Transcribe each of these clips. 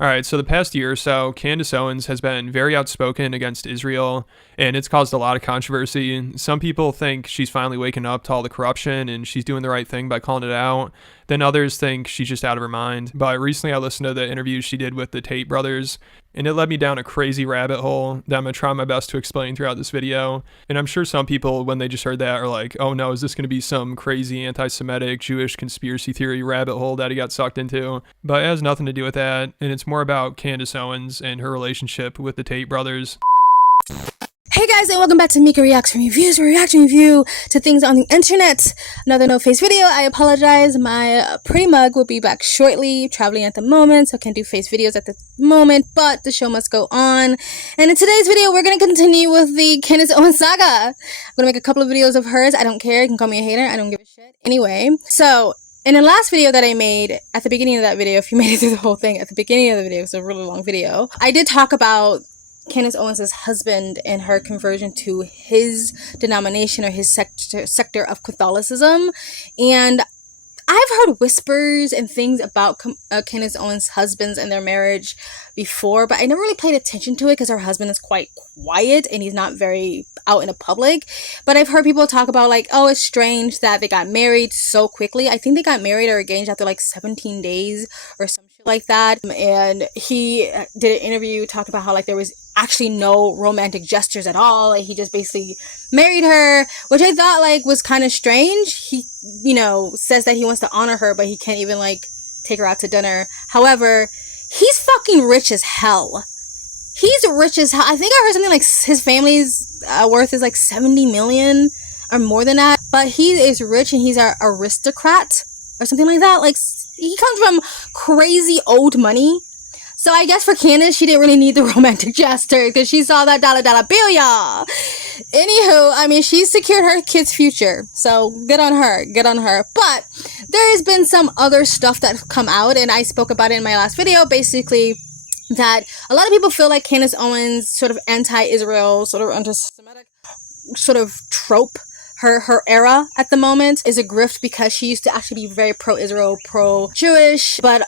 All right, so the past year or so, Candace Owens has been very outspoken against Israel, and it's caused a lot of controversy. Some people think she's finally waking up to all the corruption and she's doing the right thing by calling it out. Then others think she's just out of her mind. But recently I listened to the interview she did with the Tate brothers, and it led me down a crazy rabbit hole that I'm going to try my best to explain throughout this video. And I'm sure some people, when they just heard that, are like, oh no, is this going to be some crazy anti-Semitic Jewish conspiracy theory rabbit hole that he got sucked into? But it has nothing to do with that, and it's more about Candace Owens and her relationship with the Tate brothers. Hey guys, and welcome back to Mika Reaction Reviews. We're reaction review to things on the internet. Another no face video. I apologize. My pretty mug will be back shortly. Traveling at the moment, so can't do face videos at the moment, but the show must go on. And in today's video, we're going to continue with the Candace Owens saga. I'm going to make a couple of videos of hers. I don't care. You can call me a hater. I don't give a shit. Anyway, so in the last video that I made, at the beginning of that video, if you made it through the whole thing, at the beginning of the video, it's a really long video, I did talk about Candace Owens' husband and her conversion to his denomination or his sector of Catholicism. And I've heard whispers and things about Candace Owens' husbands and their marriage before, but I never really paid attention to it because her husband is quite quiet and he's not very out in the public. But I've heard people talk about like, oh, it's strange that they got married so quickly. I think they got married or engaged after like 17 days or some shit like that. And he did an interview talking about how like there was actually no romantic gestures at all. Like, he just basically married her, which I thought like was kind of strange. He, you know, says that he wants to honor her, but he can't even like take her out to dinner. However, he's fucking rich as hell. He's rich as hell. I think I heard something like his family's worth is like 70 million or more than that. But he is rich and he's an aristocrat or something like that. Like, he comes from crazy old money. So I guess for Candace, she didn't really need the romantic gesture because she saw that dollar bill, y'all. Anywho, I mean, she secured her kid's future. So good on her. Good on her. But there has been some other stuff that's come out, and I spoke about it in my last video. Basically, that a lot of people feel like Candace Owens, sort of anti-Israel, sort of anti-Semitic, sort of trope. Her era at the moment is a grift because she used to actually be very pro-Israel, pro-Jewish, but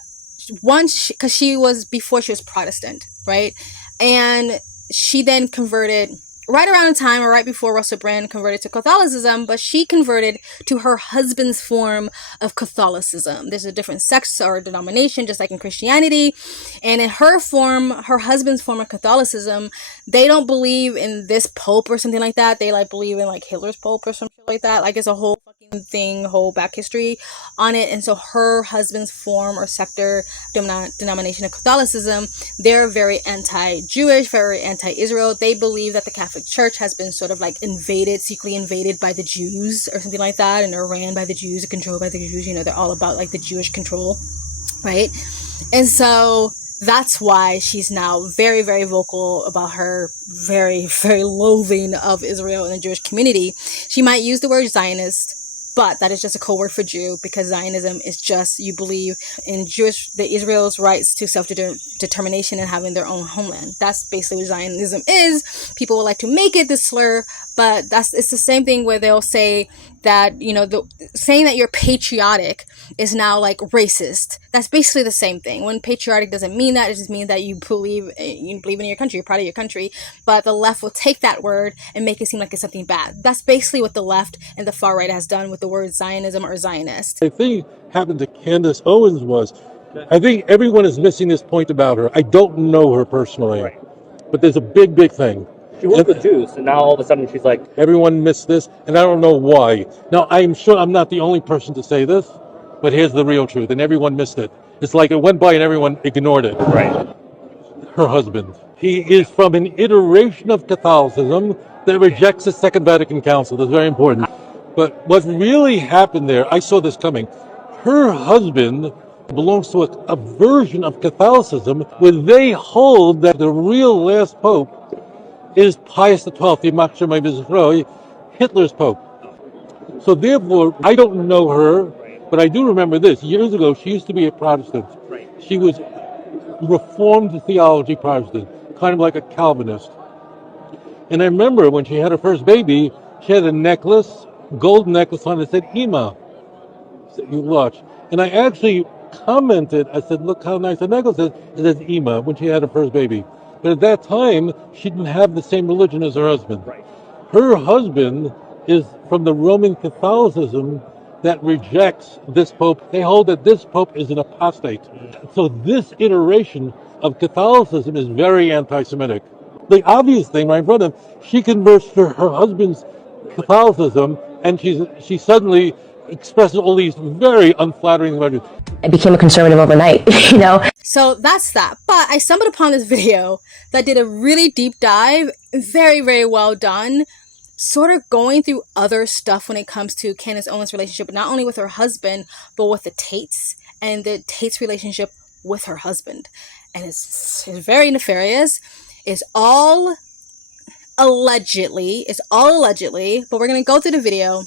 once, because she was, before she was Protestant, right? And she then converted right around the time or right before Russell Brand converted to Catholicism, but she converted to her husband's form of Catholicism. There's a different sect or denomination, just like in Christianity. And in her form, her husband's form of Catholicism, they don't believe in this pope or something like that. They like believe in like Hitler's pope or something like that. Like, it's a whole fucking thing, whole back history on it. And so her husband's form or sector denomination of Catholicism, they're very anti-Jewish, very anti-Israel. They believe that the Catholic Church has been sort of like invaded, secretly invaded by the Jews or something like that, and are ran by the Jews, controlled by the Jews. You know, they're all about like the Jewish control, right? And so that's why she's now very, very vocal about her very, very loathing of Israel and the Jewish community. She might use the word Zionist, but that is just a code word for Jew, because Zionism is just, you believe in the Israel's rights to self-determination and having their own homeland. That's basically what Zionism is. People would like to make it this slur, but it's the same thing where they'll say that, you know, saying that you're patriotic is now like racist. That's basically the same thing. When patriotic doesn't mean that, it just means that you believe in your country, you're proud of your country. But the left will take that word and make it seem like it's something bad. That's basically what the left and the far right has done with the word Zionism or Zionist. I think happened to Candace Owens was, I think everyone is missing this point about her. I don't know her personally, right, but there's a big, big thing. She worked with Jews, and now all of a sudden she's like... Everyone missed this, and I don't know why. Now, I'm sure I'm not the only person to say this, but here's the real truth, and everyone missed it. It's like it went by and everyone ignored it. Right. Her husband. He is from an iteration of Catholicism that rejects the Second Vatican Council. That's very important. But what really happened there, I saw this coming. Her husband belongs to a version of Catholicism where they hold that the real last pope is Pius XII, Hitler's pope. So therefore, I don't know her, but I do remember this. Years ago, she used to be a Protestant. She was Reformed theology Protestant, kind of like a Calvinist. And I remember when she had her first baby, she had a necklace, gold necklace on it that said Ima. You watch. And I actually commented, I said, look how nice the necklace is. It says Ema when she had her first baby. But at that time, she didn't have the same religion as her husband. Right. Her husband is from the Roman Catholicism that rejects this pope. They hold that this pope is an apostate. So this iteration of Catholicism is very anti-Semitic. The obvious thing right in front of them, she converts to her husband's Catholicism, and she suddenly expresses all these very unflattering values. I became a conservative overnight, you know? So that's that. But I stumbled upon this video that did a really deep dive, very, very well done, sort of going through other stuff when it comes to Candace Owens' relationship, not only with her husband, but with the Tates, and the Tates' relationship with her husband. And it's very nefarious. It's all allegedly, but we're going to go through the video.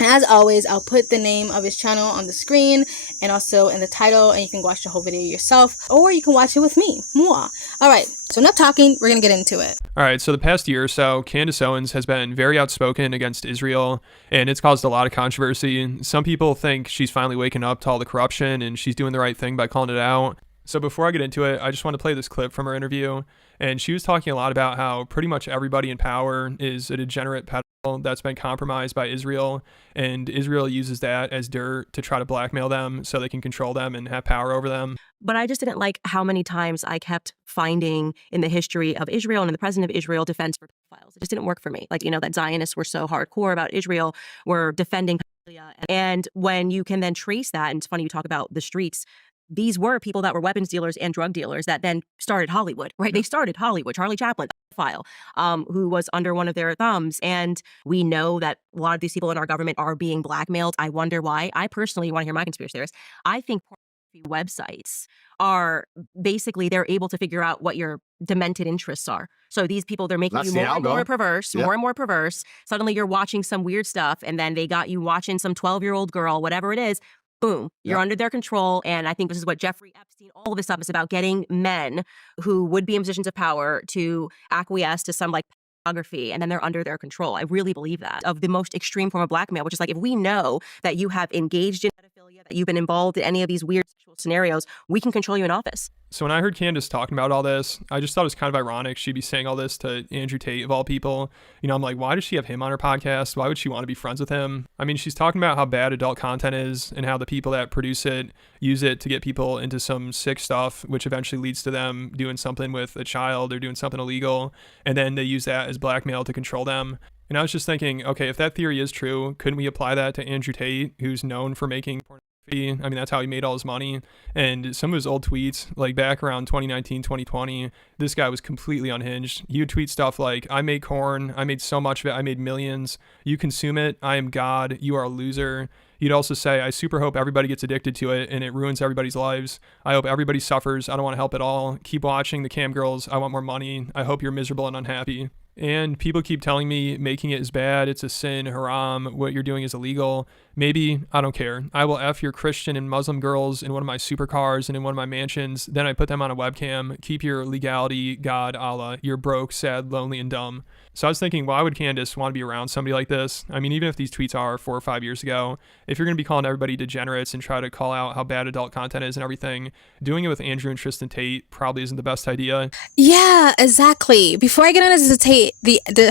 And as always, I'll put the name of his channel on the screen and also in the title, and you can watch the whole video yourself, or you can watch it with me. Mwah. All right, so enough talking. We're going to get into it. All right, so the past year or so, Candace Owens has been very outspoken against Israel, and it's caused a lot of controversy. Some people think she's finally waking up to all the corruption, and she's doing the right thing by calling it out. So before I get into it, I just want to play this clip from her interview. And she was talking a lot about how pretty much everybody in power is a degenerate pedophile that's been compromised by Israel. And Israel uses that as dirt to try to blackmail them so they can control them and have power over them. But I just didn't like how many times I kept finding in the history of Israel and in the president of Israel defense for pedophiles. It just didn't work for me. Like, you know, that Zionists were so hardcore about Israel, were defending pedophilia. And when you can then trace that, and it's funny you talk about the streets, these were people that were weapons dealers and drug dealers that then started Hollywood, right? They started Hollywood. Charlie Chaplin, who was under one of their thumbs. And we know that a lot of these people in our government are being blackmailed. I wonder why. I personally, you want to hear my conspiracy theories, I think pornography websites are basically, they're able to figure out what your demented interests are. So these people, they're making you more and more perverse, more and more perverse. Suddenly you're watching some weird stuff, and then they got you watching some 12-year-old girl, whatever it is. Boom, you're under their control. And I think this is what Jeffrey Epstein, all of this stuff is about, getting men who would be in positions of power to acquiesce to some like pornography, and then they're under their control. I really believe that, of the most extreme form of blackmail, which is like, if we know that you have engaged in pedophilia, that you've been involved in any of these weird sexual scenarios, we can control you in office. So when I heard Candace talking about all this, I just thought it was kind of ironic she'd be saying all this to Andrew Tate, of all people. You know, I'm like, why does she have him on her podcast? Why would she want to be friends with him? I mean, she's talking about how bad adult content is and how the people that produce it use it to get people into some sick stuff, which eventually leads to them doing something with a child or doing something illegal. And then they use that as blackmail to control them. And I was just thinking, okay, if that theory is true, couldn't we apply that to Andrew Tate, who's known for making pornography? I mean, that's how he made all his money. And some of his old tweets, like back around 2019, 2020, this guy was completely unhinged. He would tweet stuff like, I made corn, I made so much of it, I made millions. You consume it, I am God, you are a loser. He'd also say, I super hope everybody gets addicted to it and it ruins everybody's lives. I hope everybody suffers. I don't want to help at all. Keep watching the cam girls. I want more money. I hope you're miserable and unhappy. And people keep telling me making it is bad, it's a sin, haram, what you're doing is illegal. Maybe, I don't care. I will F your Christian and Muslim girls in one of my supercars and in one of my mansions. Then I put them on a webcam. Keep your legality, God, Allah. You're broke, sad, lonely, and dumb. So I was thinking, why would Candace want to be around somebody like this? I mean, even if these tweets are 4 or 5 years ago, if you're going to be calling everybody degenerates and try to call out how bad adult content is and everything, doing it with Andrew and Tristan Tate probably isn't the best idea. Yeah, exactly. Before I get into the Tate,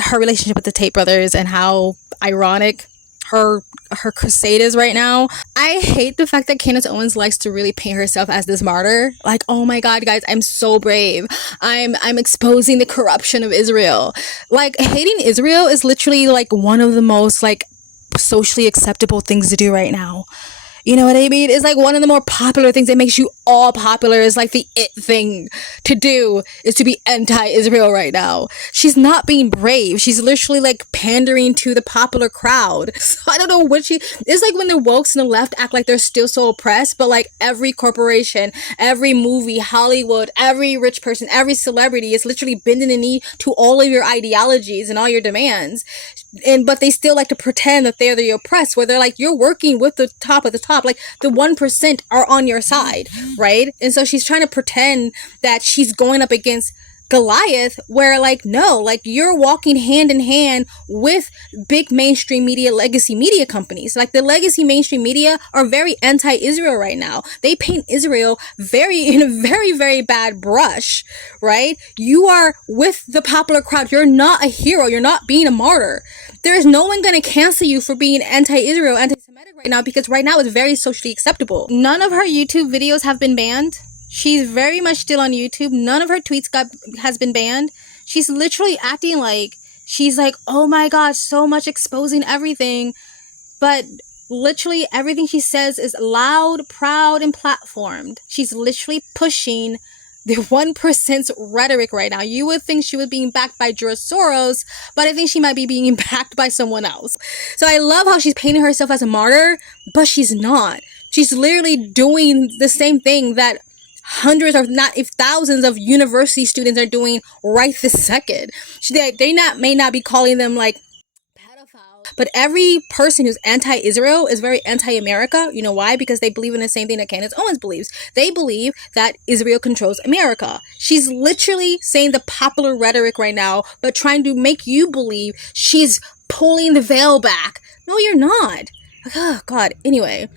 her relationship with the Tate brothers and how ironic her crusade is right now, I hate the fact that Candace Owens likes to really paint herself as this martyr. Like, oh my God, guys, I'm so brave. I'm exposing the corruption of Israel. Like, hating Israel is literally like one of the most like socially acceptable things to do right now. You know what I mean? It's like one of the more popular things that makes you all popular. Is like the it thing to do is to be anti-Israel right now. She's not being brave. She's literally like pandering to the popular crowd. So I don't know what it's like when the wokes and the left act like they're still so oppressed, but like every corporation, every movie, Hollywood, every rich person, every celebrity is literally bending the knee to all of your ideologies and all your demands. But they still like to pretend that they're the oppressed, where they're like, you're working with the top of the top. Like the 1% are on your side, right? And so she's trying to pretend that she's going up against Goliath, where like, no, like you're walking hand in hand with big mainstream media, legacy media companies. Like the legacy mainstream media are very anti-Israel right now. They paint Israel in a very, very bad brush, right? You are with the popular crowd. You're not a hero. You're not being a martyr. There is no one going to cancel you for being anti-Israel, anti-Semitic right now, because right now it's very socially acceptable. None of her YouTube videos have been banned. She's very much still on YouTube. None of her tweets has been banned. She's literally acting like she's like, oh my god, so much exposing everything. But literally everything she says is loud, proud, and platformed. She's literally pushing the 1%'s rhetoric right now. You would think she was being backed by George Soros, but I think she might be being backed by someone else. So I love how she's painting herself as a martyr, but she's not. She's literally doing the same thing that hundreds or not if thousands of university students are doing right this second. They may not be calling them like pedophiles, but every person who's anti-Israel is very anti-America. You know why? Because they believe in the same thing that Candace Owens believes. They believe that Israel controls America. She's literally saying the popular rhetoric right now, but trying to make you believe she's pulling the veil back. No, you're not. Oh god. Anyway,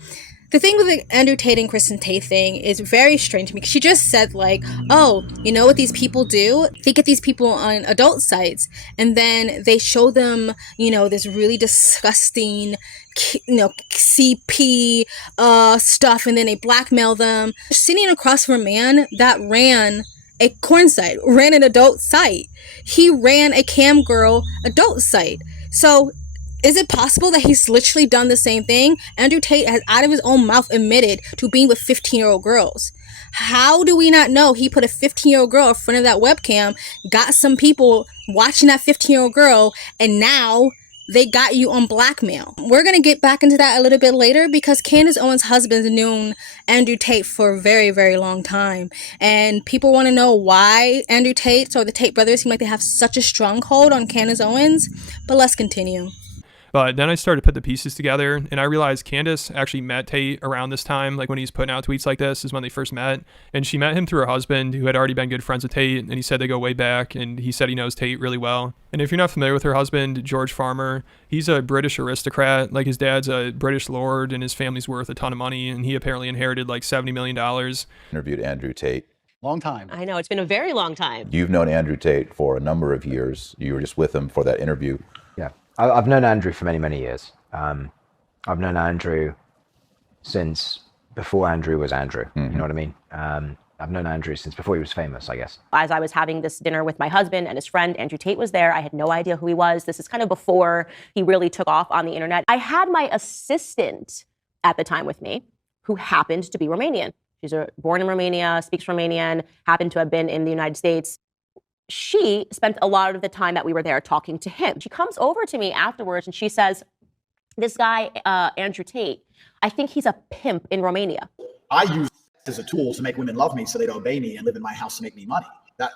the thing with the Andrew Tate and Kristen Tate thing is very strange to me. She just said like, oh, you know what these people do? They get these people on adult sites and then they show them, you know, this really disgusting, you know, CP stuff, and then they blackmail them. Sitting across from a man that ran a porn site, ran an adult site. He ran a cam girl adult site. So is it possible that he's literally done the same thing? Andrew Tate has out of his own mouth admitted to being with 15-year-old girls. How do we not know he put a 15-year-old girl in front of that webcam, got some people watching that 15-year-old girl, and now they got you on blackmail? We're going to get back into that a little bit later because Candace Owens' husband's known Andrew Tate for a very, very long time. And people want to know why Andrew Tate or the Tate brothers seem like they have such a stronghold on Candace Owens. But let's continue. But then I started to put the pieces together, and I realized Candace actually met Tate around this time, like when he's putting out tweets like this is when they first met. And she met him through her husband, who had already been good friends with Tate, and he said they go way back, and he said he knows Tate really well. And if you're not familiar with her husband, George Farmer, he's a British aristocrat. Like his dad's a British lord, and his family's worth a ton of money, and he apparently inherited like $70 million. Interviewed Andrew Tate. Long time. I know, it's been a very long time. You've known Andrew Tate for a number of years. You were just with him for that interview. Yeah, I've known Andrew for many, many years. I've known Andrew since before Andrew was Andrew. You know what I mean? I've known Andrew since before he was famous, I guess. As I was having this dinner with my husband and his friend, Andrew Tate was there. I had no idea who he was. This is kind of before he really took off on the internet. I had my assistant at the time with me who happened to be Romanian. She's born in Romania, speaks Romanian, happened to have been in the United States. She spent a lot of the time that we were there talking to him. She comes over to me afterwards and she says, this guy, Andrew Tate, I think he's a pimp in Romania. I use sex as a tool to make women love me so they'd obey me and live in my house to make me money.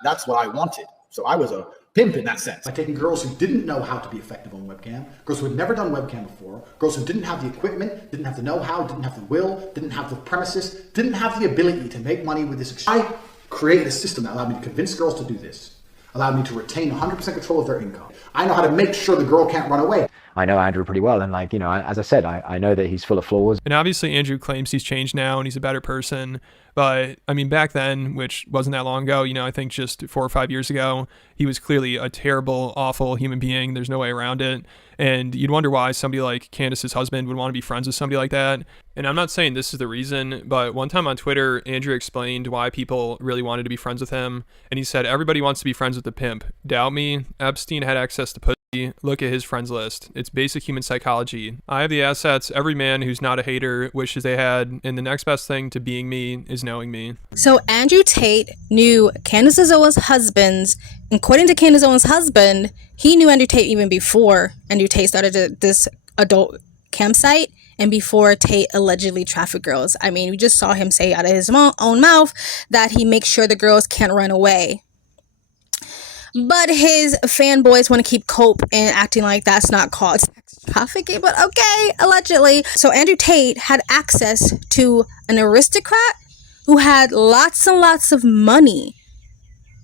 That's what I wanted. So I was a pimp in that sense. By taking girls who didn't know how to be effective on webcam, girls who had never done webcam before, girls who didn't have the equipment, didn't have the know-how, didn't have the will, didn't have the premises, didn't have the ability to make money with this. I created a system that allowed me to convince girls to do this, allowed me to retain 100% control of their income. I know how to make sure the girl can't run away. I know Andrew pretty well, and like, you know, as I said, I know that he's full of flaws. And obviously Andrew claims he's changed now and he's a better person. But I mean, back then, which wasn't that long ago, you know, I think just 4 or 5 years ago, he was clearly a terrible, awful human being. There's no way around it. And you'd wonder why somebody like Candace's husband would want to be friends with somebody like that. And I'm not saying this is the reason, but one time on Twitter, Andrew explained why people really wanted to be friends with him. And he said, everybody wants to be friends with the pimp. Doubt me? Epstein had access to pussy. Look at his friends list. It's basic human psychology. I have the assets every man who's not a hater wishes they had, and the next best thing to being me is knowing me. So Andrew Tate knew Candace Owens' husbands. According to Candace Owens' husband, he knew Andrew Tate even before Andrew Tate started this adult campsite and before Tate allegedly trafficked girls. I mean, we just saw him say out of his own mouth that he makes sure the girls can't run away. But his fanboys want to keep cope and acting like that's not called sex trafficking, but okay, allegedly. So Andrew Tate had access to an aristocrat who had lots and lots of money.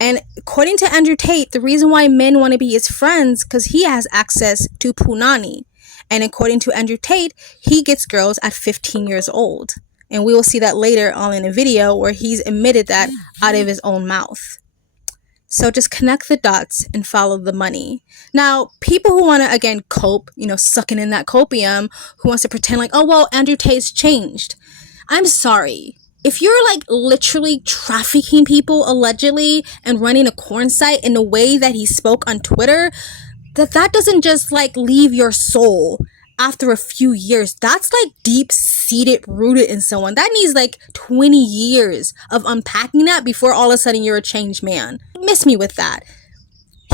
And according to Andrew Tate, the reason why men want to be his friends because he has access to punani. And according to Andrew Tate, he gets girls at 15 years old. And we will see that later on in a video where he's admitted that out of his own mouth. So just connect the dots and follow the money. Now, people who want to, again, cope, sucking in that copium, who wants to pretend like, oh, well, Andrew Tate's changed. I'm sorry. If you're like literally trafficking people allegedly and running a corn site in the way that he spoke on Twitter, that doesn't just like leave your soul after a few years. That's like deep-seated, rooted in someone. That needs like 20 years of unpacking that before all of a sudden you're a changed man. Miss me with that.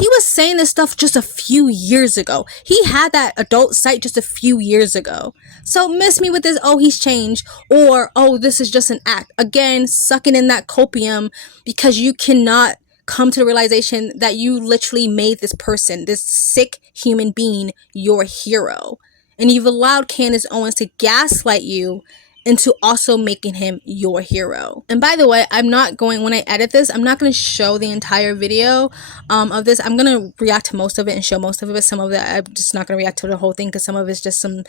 He was saying this stuff just a few years ago. He had that adult site just a few years ago. So miss me with this, oh, he's changed, or, oh, this is just an act. Again, sucking in that copium because you cannot come to the realization that you literally made this person, this sick human being, your hero. And you've allowed Candace Owens to gaslight you into also making him your hero. And by the way, when I edit this, I'm not going to show the entire video of this. I'm going to react to most of it and show most of it, but some of it, I'm just not going to react to the whole thing because some of it's just some,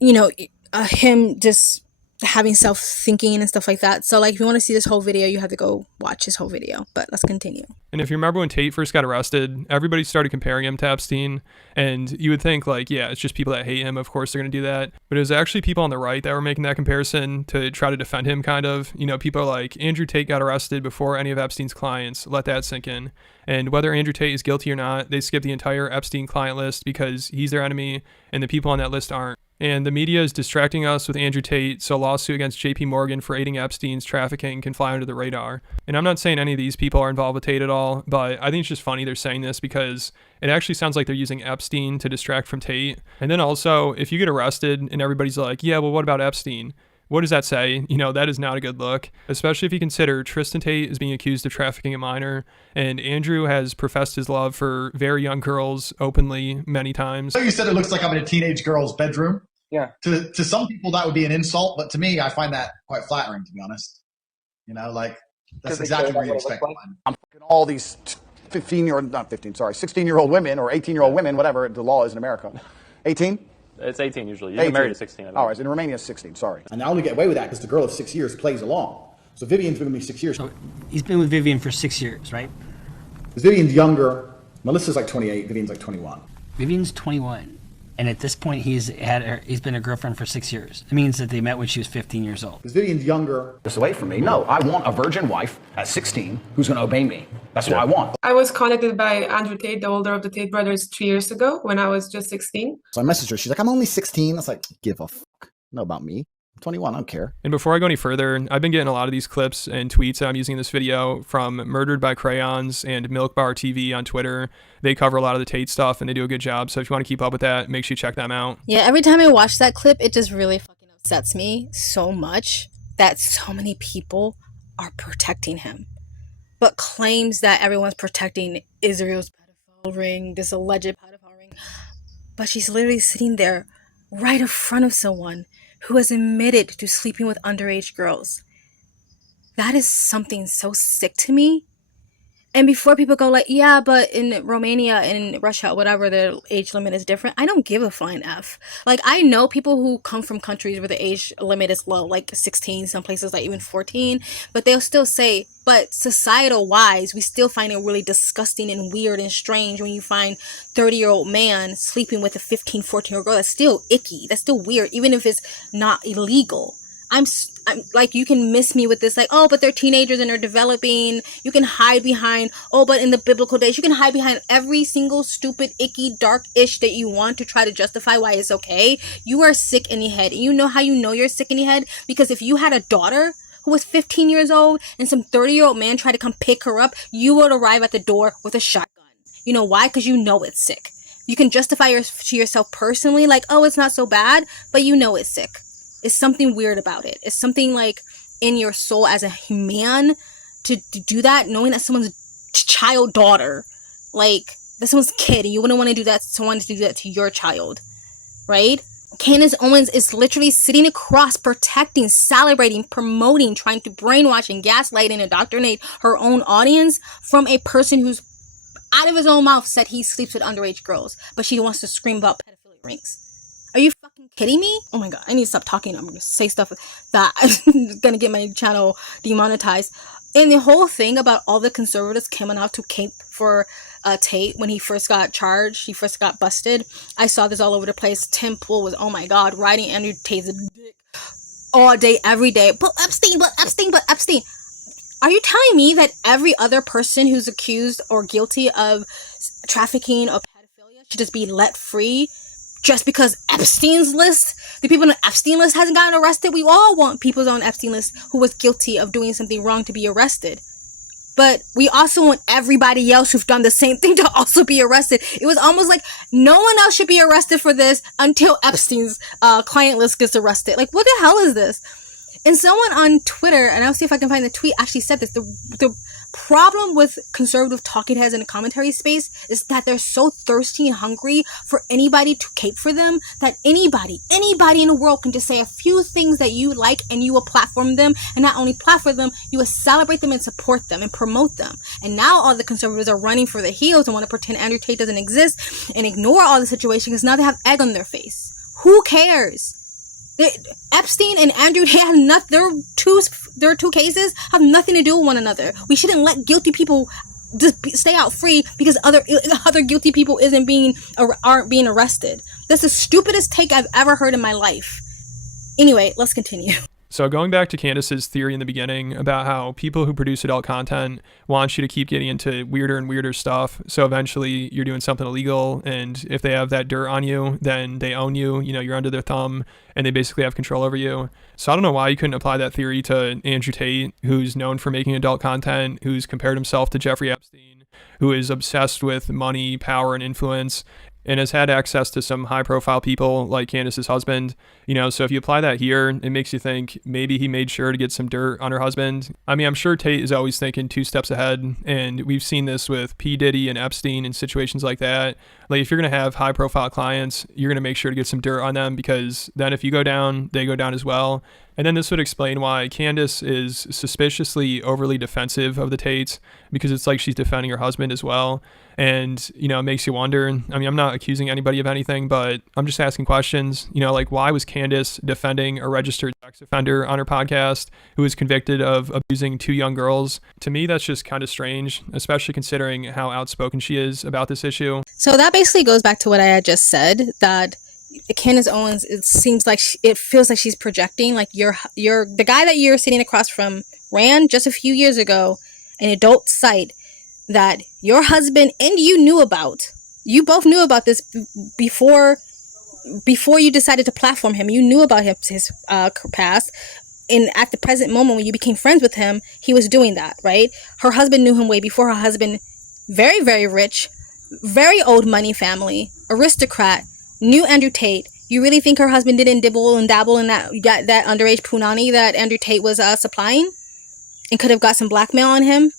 him just having self-thinking and stuff like that. So like if you want to see this whole video, you have to go watch his whole video. But let's continue. And if you remember when Tate first got arrested, everybody started comparing him to Epstein, and you would think like, yeah, it's just people that hate him, of course they're going to do that. But it was actually people on the right that were making that comparison to try to defend him, kind of. People are like, Andrew Tate got arrested before any of Epstein's clients. Let that sink in. And whether Andrew Tate is guilty or not, they skip the entire Epstein client list because he's their enemy and the people on that list aren't. And the media is distracting us with Andrew Tate, so a lawsuit against JP Morgan for aiding Epstein's trafficking can fly under the radar. And I'm not saying any of these people are involved with Tate at all, but I think it's just funny they're saying this because it actually sounds like they're using Epstein to distract from Tate. And then also, if you get arrested and everybody's like, yeah, well, what about Epstein? What does that say? That is not a good look, especially if you consider Tristan Tate is being accused of trafficking a minor, and Andrew has professed his love for very young girls openly many times. So you said it looks like I'm in a teenage girl's bedroom. Yeah. To some people that would be an insult, but to me, I find that quite flattering, to be honest. That's exactly what you expect. I'm fucking all these 16-year-old women or 18-year-old women, whatever the law is in America. 18? It's 18 usually. You get married at 16. All right, in Romania it's 16, sorry. And I only get away with that because the girl of 6 years plays along. So Vivian's been with me 6 years. So he's been with Vivian for 6 years, right? Because Vivian's younger. Melissa's like 28, Vivian's like 21. Vivian's 21. And at this point, he's been a girlfriend for 6 years. It means that they met when she was 15 years old. Because Vivian's younger. Just away from me. No, I want a virgin wife at 16 who's going to obey me. That's what I want. I was contacted by Andrew Tate, the older of the Tate brothers, 3 years ago when I was just 16. So I messaged her. She's like, I'm only 16. I was like, give a fuck. Know about me. 21, I don't care. And before I go any further, I've been getting a lot of these clips and tweets that I'm using in this video from Murdered by Crayons and Milk Bar TV on Twitter. They cover a lot of the Tate stuff and they do a good job. So if you want to keep up with that, make sure you check them out. Yeah, every time I watch that clip, it just really fucking upsets me so much that so many people are protecting him, but claims that everyone's protecting Israel's pedophile ring, this alleged pedophile ring. But she's literally sitting there right in front of someone who has admitted to sleeping with underage girls. That is something so sick to me. And before people go like, yeah, but in Romania and in Russia, whatever, the age limit is different. I don't give a flying F. Like, I know people who come from countries where the age limit is low, like 16, some places like even 14. But they'll still say, but societal wise, we still find it really disgusting and weird and strange when you find 30-year-old man sleeping with a 15, 14-year-old girl. That's still icky. That's still weird, even if it's not illegal. I'm like, you can miss me with this, like, oh, but they're teenagers and they're developing. You can hide behind, oh, but in the biblical days, you can hide behind every single stupid, icky, dark-ish that you want to try to justify why it's okay. You are sick in the head. And you know how you know you're sick in the head? Because if you had a daughter who was 15 years old and some 30-year-old man tried to come pick her up, you would arrive at the door with a shotgun. You know why? Because you know it's sick. You can justify to yourself personally, like, oh, it's not so bad, but you know it's sick. It's something weird about it. It's something like in your soul as a human to do that, knowing that someone's child daughter, like that's someone's kid, and you wouldn't want to do that to someone to do that to your child, right? Candace Owens is literally sitting across, protecting, celebrating, promoting, trying to brainwash and gaslight and indoctrinate her own audience from a person who's out of his own mouth said he sleeps with underage girls, but she wants to scream about pedophilia rings. Are you fucking kidding me? Oh my god, I need to stop talking. I'm gonna say stuff that is gonna get my channel demonetized. And the whole thing about all the conservatives coming out to cape for Tate when he first got charged, he first got busted. I saw this all over the place. Tim Pool was, oh my god, riding Andrew Tate's dick all day, every day. But Epstein. Are you telling me that every other person who's accused or guilty of trafficking or pedophilia should just be let free just because Epstein's list, the people on the Epstein list hasn't gotten arrested? We all want people on Epstein list who was guilty of doing something wrong to be arrested. But we also want everybody else who've done the same thing to also be arrested. It was almost like no one else should be arrested for this until Epstein's client list gets arrested. Like, what the hell is this? And someone on Twitter, and I'll see if I can find the tweet, actually said this. The problem with conservative talking heads in the commentary space is that they're so thirsty and hungry for anybody to cape for them that anybody in the world can just say a few things that you like and you will platform them. And not only platform them, you will celebrate them and support them and promote them. And now all the conservatives are running for the heels and want to pretend Andrew Tate doesn't exist and ignore all the situation because now they have egg on their face. Who cares? Epstein and Andrew Tate have not. Their two cases have nothing to do with one another. We shouldn't let guilty people just stay out free because other guilty people aren't being arrested. That's the stupidest take I've ever heard in my life. Anyway, let's continue. So going back to Candace's theory in the beginning about how people who produce adult content want you to keep getting into weirder and weirder stuff, so eventually you're doing something illegal, and if they have that dirt on you, then they own you, you're under their thumb, and they basically have control over you. So I don't know why you couldn't apply that theory to Andrew Tate, who's known for making adult content, who's compared himself to Jeffrey Epstein, who is obsessed with money, power, and influence, and has had access to some high-profile people like Candace's husband. So if you apply that here, it makes you think maybe he made sure to get some dirt on her husband. I mean, I'm sure Tate is always thinking 2 steps ahead, and we've seen this with P. Diddy and Epstein and situations like that. Like, if you're going to have high-profile clients, you're going to make sure to get some dirt on them, because then if you go down, they go down as well. And then this would explain why Candace is suspiciously overly defensive of the Tates, because it's like she's defending her husband as well. And, it makes you wonder. I mean, I'm not accusing anybody of anything, but I'm just asking questions. Like, why was Candace defending a registered sex offender on her podcast who was convicted of abusing 2 young girls? To me, that's just kind of strange, especially considering how outspoken she is about this issue. So that basically goes back to what I had just said, that Candace Owens, it feels like she's projecting, like you're the guy that you're sitting across from ran just a few years ago an adult site that your husband and you both knew about this before you decided to platform him. You knew about his past, and at the present moment when you became friends with him, he was doing that, right? Her husband knew him way before. Her husband, very, very rich, very old money family, aristocrat, knew Andrew Tate. You really think her husband didn't dibble and dabble in that underage punani that Andrew Tate was supplying, and could have got some blackmail on him?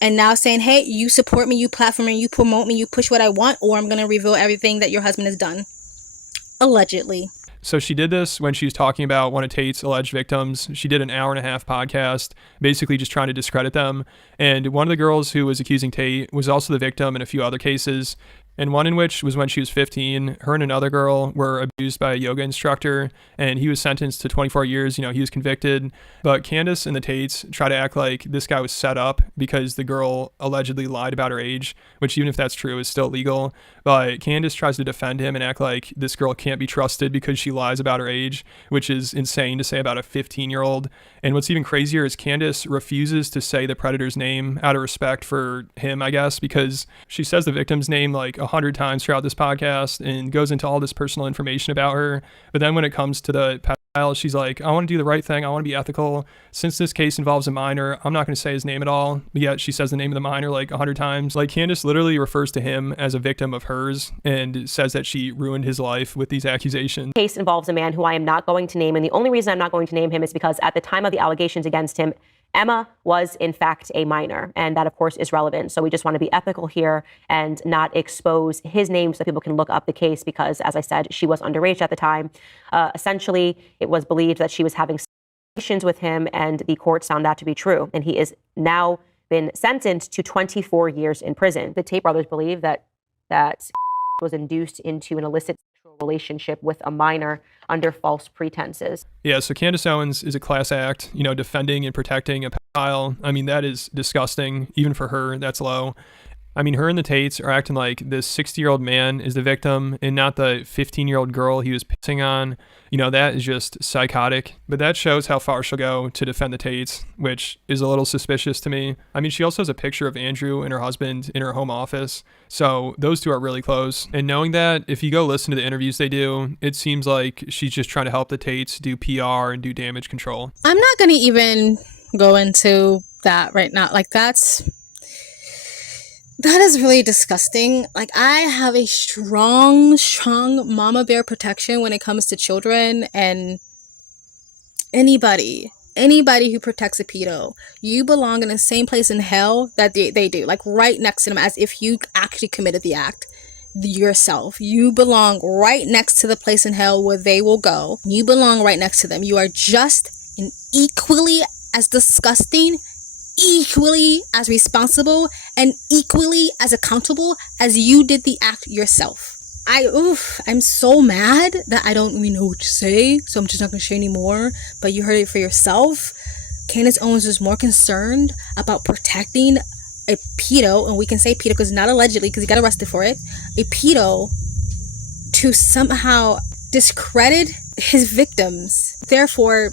And now saying, hey, you support me, you platform me, you promote me, you push what I want, or I'm going to reveal everything that your husband has done. Allegedly. So she did this when she was talking about one of Tate's alleged victims. She did an 1.5-hour podcast, basically just trying to discredit them. And one of the girls who was accusing Tate was also the victim in a few other cases. And one in which was when she was 15, her and another girl were abused by a yoga instructor, and he was sentenced to 24 years. He was convicted. But Candace and the Tates try to act like this guy was set up because the girl allegedly lied about her age, which, even if that's true, is still illegal. But Candace tries to defend him and act like this girl can't be trusted because she lies about her age, which is insane to say about a 15-year-old. And what's even crazier is Candace refuses to say the predator's name out of respect for him, I guess, because she says the victim's name like 100 times throughout this podcast and goes into all this personal information about her. But then when it comes to the pedophile, she's like, I want to do the right thing. I want to be ethical. Since this case involves a minor, I'm not going to say his name at all. But yet she says the name of the minor like 100 times. Like, Candace literally refers to him as a victim of hers and says that she ruined his life with these accusations. The case involves a man who I am not going to name. And the only reason I'm not going to name him is because at the time of the allegations against him, Emma was, in fact, a minor, and that, of course, is relevant. So we just want to be ethical here and not expose his name so people can look up the case because, as I said, she was underage at the time. Essentially, it was believed that she was having relations with him, and the courts found that to be true. And he is now been sentenced to 24 years in prison. The Tate brothers believe that was induced into an illicit sexual relationship with a minor under false pretenses. Yeah, so Candace Owens is a class act, defending and protecting a pedophile. I mean, that is disgusting. Even for her, that's low. I mean, her and the Tates are acting like this 60-year-old man is the victim and not the 15-year-old girl he was pissing on. That is just psychotic. But that shows how far she'll go to defend the Tates, which is a little suspicious to me. I mean, she also has a picture of Andrew and her husband in her home office. So those two are really close. And knowing that, if you go listen to the interviews they do, it seems like she's just trying to help the Tates do PR and do damage control. I'm not going to even go into that right now. Like, that is really disgusting. Like, I have a strong mama bear protection when it comes to children and anybody who protects a pedo. You belong in the same place in hell that they do, like right next to them, as if you actually committed the act yourself. You belong right next to the place in hell where they will go. You belong right next to them. You are just and equally as disgusting, equally as responsible, and equally as accountable as you did the act yourself. I'm so mad that I don't even know what to say, so I'm just not gonna say anymore. But you heard it for yourself. Candace Owens was more concerned about protecting a pedo, and we can say pedo because not allegedly, because he got arrested for it, a pedo, to somehow discredit his victims. Therefore,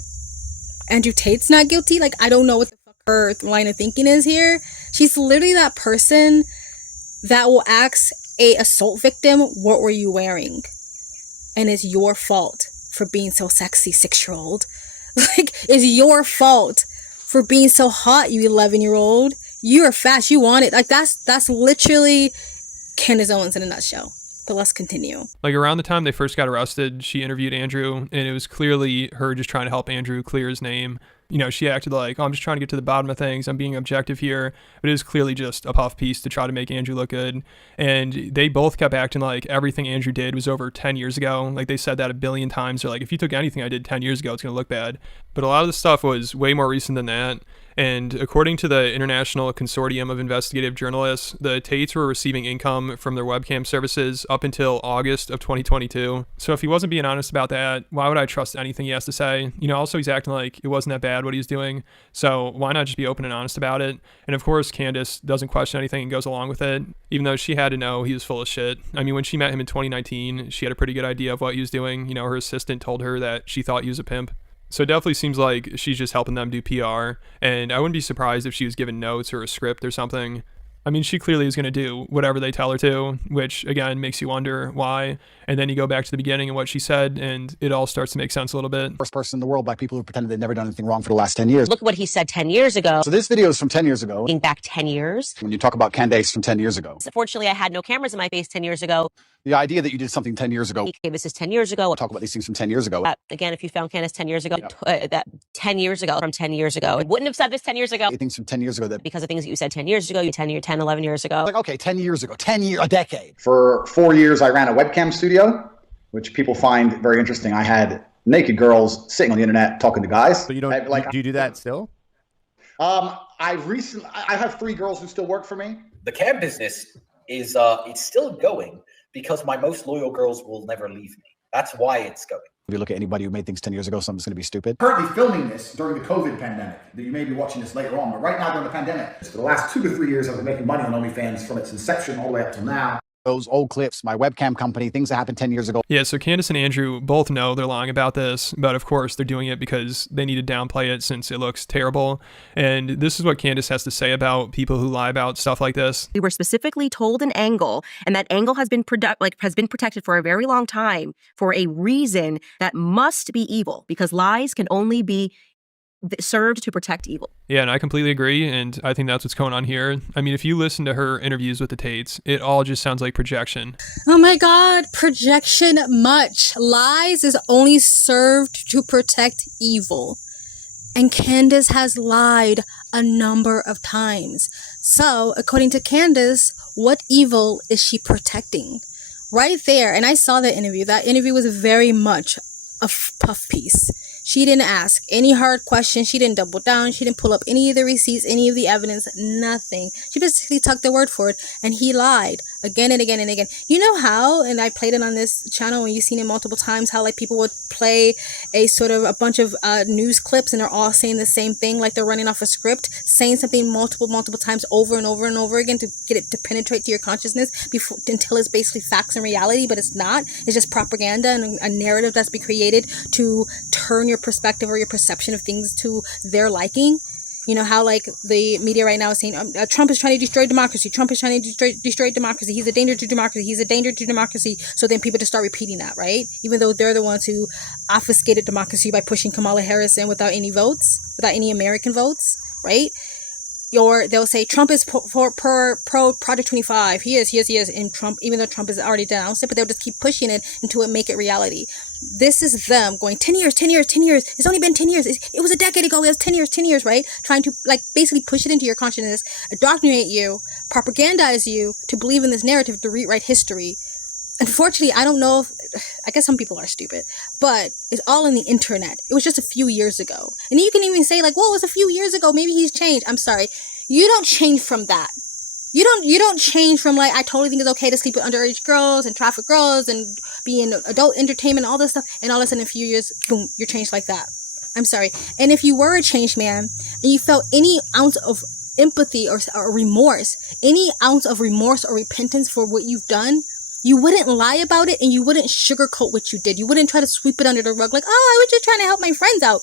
Andrew Tate's not guilty. Like, I don't know what the fuck her line of thinking is here. She's literally that person that will ask a assault victim, what were you wearing? And it's your fault for being so sexy, 6-year-old. Like, it's your fault for being so hot, you 11-year-old. You're fast, you want it. Like, that's literally Candace Owens in a nutshell. But let's continue. Like, around the time they first got arrested, she interviewed Andrew, and it was clearly her just trying to help Andrew clear his name. She acted like, I'm just trying to get to the bottom of things. I'm being objective here. But it was clearly just a puff piece to try to make Andrew look good. And they both kept acting like everything Andrew did was over 10 years ago. Like, they said that a billion times. They're like, if you took anything I did 10 years ago, it's going to look bad. But a lot of the stuff was way more recent than that. And according to the International Consortium of Investigative Journalists, the Tates were receiving income from their webcam services up until August of 2022. So if he wasn't being honest about that, why would I trust anything he has to say? Also, he's acting like it wasn't that bad what he was doing. So why not just be open and honest about it? And of course, Candace doesn't question anything and goes along with it, even though she had to know he was full of shit. I mean, when she met him in 2019, she had a pretty good idea of what he was doing. Her assistant told her that she thought he was a pimp. So it definitely seems like she's just helping them do PR, and I wouldn't be surprised if she was given notes or a script or something. I mean, she clearly is going to do whatever they tell her to, which, again, makes you wonder why. And then you go back to the beginning and what she said, and it all starts to make sense a little bit. First person in the world, black people who pretended they'd never done anything wrong for the last 10 years. Look what he said 10 years ago. So this video is from 10 years ago. Looking back 10 years. When you talk about Candace from 10 years ago. Fortunately, I had no cameras in my face 10 years ago. The idea that you did something 10 years ago. Okay, this is 10 years ago. We'll talk about these things from 10 years ago. Again, if you found Candace 10 years ago, that 10 years ago, from 10 years ago. I wouldn't have said this 10 years ago. Things from 10 years ago. That because of things that you said 10 years ago, 10, 11 years ago. Like, okay, 10 years ago, 10 years, a decade. For 4 years, I ran a webcam studio, which people find very interesting. I had naked girls sitting on the internet talking to guys. So you don't, do you do that still? I have 3 girls who still work for me. The cam business is it's still going because my most loyal girls will never leave me. That's why it's going. If you look at anybody who made things 10 years ago, something's going to be stupid. Currently filming this during the COVID pandemic, that you may be watching this later on, but right now during the pandemic, for the last 2 to 3 years, I've been making money on OnlyFans from its inception all the way up till now. Those old clips, my webcam company, things that happened 10 years ago. Yeah, so Candace and Andrew both know they're lying about this, but of course they're doing it because they need to downplay it since it looks terrible. And this is what Candace has to say about people who lie about stuff like this. We were specifically told an angle, and that angle has been protected for a very long time for a reason that must be evil, because lies can only be served to protect evil. Yeah, and I completely agree, and I think that's what's going on here. I mean, if you listen to her interviews with the Tates, it all just sounds like projection. Oh my God, projection much. Lies is only served to protect evil. And Candace has lied a number of times. So, according to Candace, what evil is she protecting? Right there, and I saw that interview. That interview was very much a puff piece. She didn't ask any hard questions. She didn't double down. She didn't pull up any of the receipts, any of the evidence, nothing. She basically took the word for it, and he lied again and again and again. You know how, and I played it on this channel, and you've seen it multiple times, how like people would play a sort of a bunch of news clips, and they're all saying the same thing, like they're running off a script, saying something multiple times over and over and over again to get it to penetrate to your consciousness before until it's basically facts and reality, but it's not. It's just propaganda and a narrative that's been created to turn your perspective or your perception of things to their liking. You know how like the media right now is saying Trump is trying to destroy democracy. Trump is trying to destroy democracy. He's a danger to democracy. He's a danger to democracy. So then people just start repeating that, right? Even though they're the ones who obfuscated democracy by pushing Kamala Harris in without any votes, without any American votes, right? Or they'll say Trump is pro Project 25. He is. And Trump, even though Trump has already denounced it, but they'll just keep pushing it until it make it reality. This is them going 10 years. It's only been 10 years. It was a decade ago. It was 10 years, right? Trying to like basically push it into your consciousness, indoctrinate you, propagandize you to believe in this narrative to rewrite history. Unfortunately, I don't know if, I guess some people are stupid, but it's all in the internet. It was just a few years ago. And you can even say like, well, it was a few years ago. Maybe he's changed. I'm sorry. You don't change from that. You don't change from like, I totally think it's okay to sleep with underage girls and traffic girls and be in adult entertainment and all this stuff. And all of a sudden in a few years, boom, you're changed like that. I'm sorry. And if you were a changed man and you felt any ounce of empathy or remorse, any ounce of remorse or repentance for what you've done, you wouldn't lie about it and you wouldn't sugarcoat what you did. You wouldn't try to sweep it under the rug like, oh, I was just trying to help my friends out.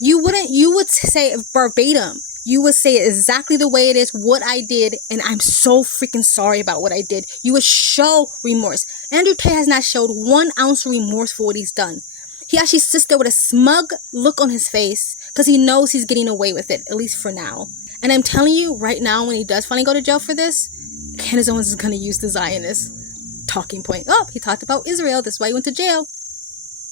You would say verbatim. You would say it exactly the way it is, what I did, and I'm so freaking sorry about what I did. You would show remorse. Andrew Tate has not showed 1 ounce of remorse for what he's done. He actually sits there with a smug look on his face because he knows he's getting away with it, at least for now. And I'm telling you right now, when he does finally go to jail for this, Candace Owens is going to use the Zionist talking point. Oh, he talked about Israel. That's why he went to jail.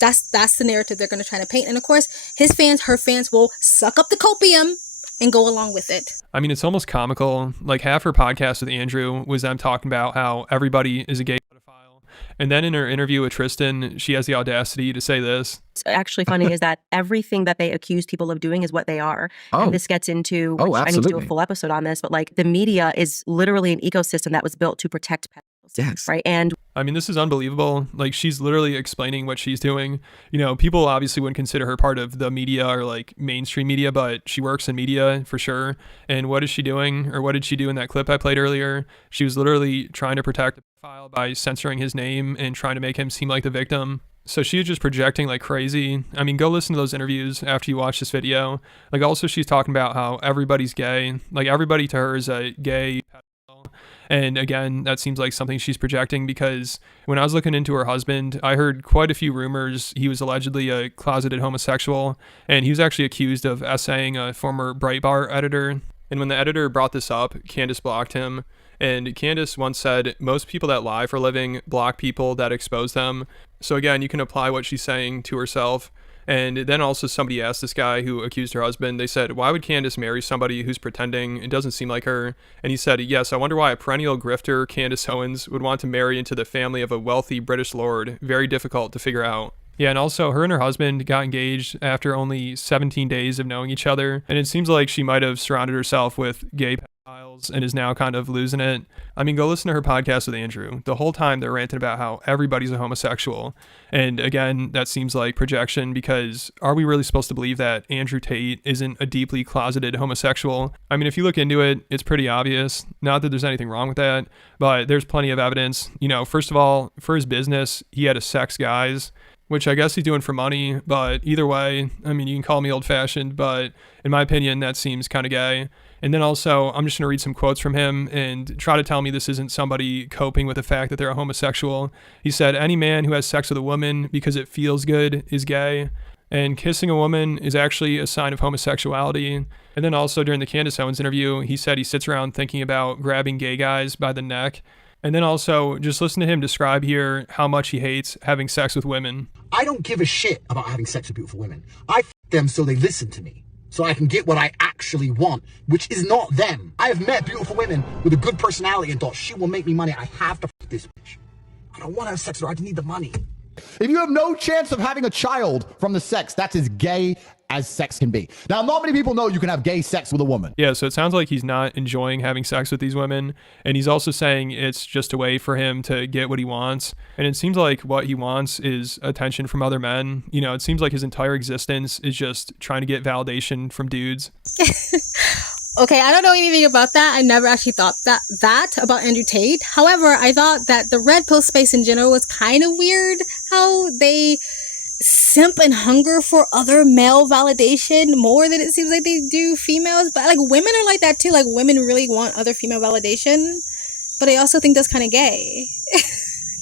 That's the narrative they're going to try to paint. And of course, his fans, her fans will suck up the copium and go along with it. I mean, it's almost comical. Like half her podcast with Andrew was them talking about how everybody is a gay pedophile. And then in her interview with Tristan, she has the audacity to say this. What's actually funny is that everything that they accuse people of doing is what they are. Oh. And this gets into, Oh, I need to do a absolutely. full episode on this, but like the media is literally an ecosystem that was built to protect pedophiles. Yes. Right. And I mean, this is unbelievable. Like, she's literally explaining what she's doing. You know, people obviously wouldn't consider her part of the media or like mainstream media, but she works in media for sure. And what is she doing, or what did she do in that clip I played earlier? She was literally trying to protect the pedophile by censoring his name and trying to make him seem like the victim. So she was just projecting like crazy. I mean, go listen to those interviews after you watch this video. Like, also she's talking about how everybody's gay. Like, everybody to her is a gay pedophile. And again, that seems like something she's projecting, because when I was looking into her husband, I heard quite a few rumors. He was allegedly a closeted homosexual, and he was actually accused of essaying a former Breitbart editor. And when the editor brought this up, Candace blocked him. And Candace once said, most people that lie for a living block people that expose them. So again, you can apply what she's saying to herself. And then also somebody asked this guy who accused her husband, they said, why would Candace marry somebody who's pretending? It doesn't seem like her. And he said, yes, I wonder why a perennial grifter, Candace Owens, would want to marry into the family of a wealthy British lord. Very difficult to figure out. Yeah, and also her and her husband got engaged after only 17 days of knowing each other. And it seems like she might have surrounded herself with gay pedophiles and is now kind of losing it. I mean, go listen to her podcast with Andrew. The whole time they're ranting about how everybody's a homosexual. And again, that seems like projection, because are we really supposed to believe that Andrew Tate isn't a deeply closeted homosexual? I mean, if you look into it, it's pretty obvious. Not that there's anything wrong with that, but there's plenty of evidence. You know, first of all, for his business, he had a sex guys, which I guess he's doing for money, but either way, I mean, you can call me old-fashioned, but in my opinion, that seems kind of gay. And then also, I'm just going to read some quotes from him and try to tell me this isn't somebody coping with the fact that they're a homosexual. He said, any man who has sex with a woman because it feels good is gay. And kissing a woman is actually a sign of homosexuality. And then also during the Candace Owens interview, he said he sits around thinking about grabbing gay guys by the neck. And then also, just listen to him describe here how much he hates having sex with women. I don't give a shit about having sex with beautiful women. I f them so they listen to me. so I can get what I actually want, which is not them. I have met beautiful women with a good personality and thought, she will make me money. I have to f this bitch. I don't want to have sex with her. I just need the money. If you have no chance of having a child from the sex, that's as gay as sex can be. Now, not many people know you can have gay sex with a woman. Yeah, so it sounds like he's not enjoying having sex with these women. And he's also saying it's just a way for him to get what he wants. And it seems like what he wants is attention from other men. You know, it seems like his entire existence is just trying to get validation from dudes. Okay, I don't know anything about that. I never actually thought that about Andrew Tate. However, I thought that the red pill space in general was kind of weird. How they simp and hunger for other male validation more than it seems like they do females. But like women are like that too. Like women really want other female validation, but I also think that's kind of gay.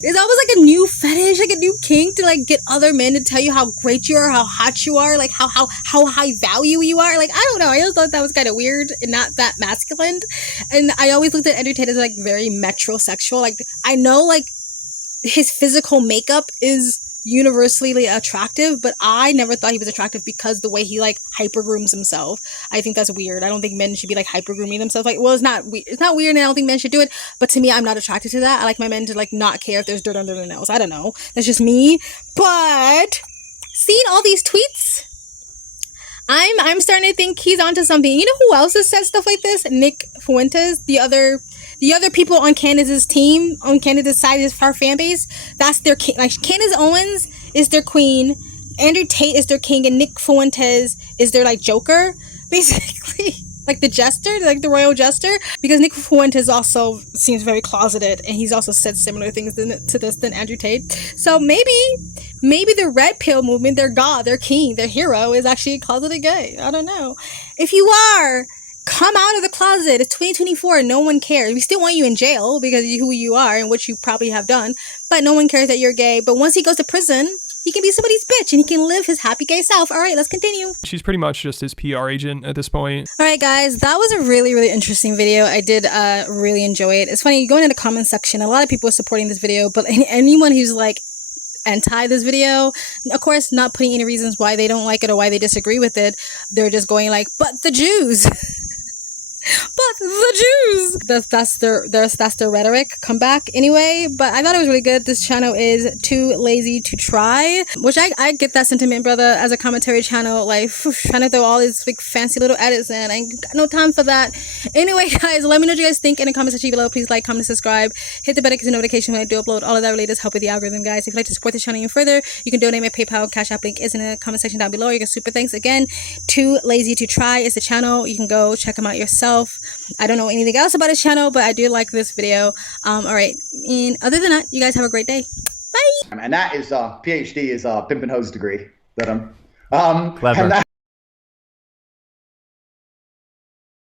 It's almost like a new fetish, like a new kink to like get other men to tell you how great you are, how hot you are, like how high value you are. Like, I don't know. I just thought that was kind of weird and not that masculine. And I always looked at Andrew Tate as like very metrosexual. Like, I know like his physical makeup is universally attractive, but I never thought he was attractive because the way he like hyper grooms himself. I think that's weird. I don't think men should be like hyper grooming themselves. Like, well, it's not weird, and I don't think men should do it. But to me, I'm not attracted to that. I like my men to like not care if there's dirt under their nails. I don't know. That's just me. But seeing all these tweets, I'm starting to think he's onto something. You know who else has said stuff like this? Nick Fuentes, the other people on Candace's team, on Candace's side of our fan base. That's their king. Like, Candace Owens is their queen, Andrew Tate is their king, and Nick Fuentes is their like Joker, basically. Like the jester, like the royal jester, because Nick Fuentes also seems very closeted, and he's also said similar things to this than Andrew Tate. So maybe the red pill movement, their god, their king, their hero, is actually closeted gay. I don't know. If you are, come out of the closet. It's 2024 and no one cares. We still want you in jail because of who you are and what you probably have done, but no one cares that you're gay. But once he goes to prison, he can be somebody's bitch and he can live his happy gay self. All right, let's continue. She's pretty much just his PR agent at this point. All right, guys, that was a really, really interesting video. I did really enjoy it. It's funny, going in the comment section, a lot of people are supporting this video, but anyone who's like anti this video, of course, not putting any reasons why they don't like it or why they disagree with it, they're just going like, but the Jews. But the Jews. That's their rhetoric comeback anyway. But I thought it was really good. This channel is Too Lazy to Try, which I get that sentiment, brother. As a commentary channel, like trying to throw all these big fancy little edits in, I ain't got no time for that. Anyway, guys, let me know what you guys think in the comment section below. Please like, comment, subscribe, hit the bell to get notification when I do upload. All of that really does help with the algorithm, guys. If you'd like to support this channel even further, you can donate. My PayPal, Cash App link is in the comment section down below. You can super thanks again. Too Lazy to Try is the channel. You can go check them out yourself. I don't know anything else about his channel, but I do like this video. All right, and other than that, you guys have a great day. Bye. And that is PhD is pimpin' hose degree that I'm clever.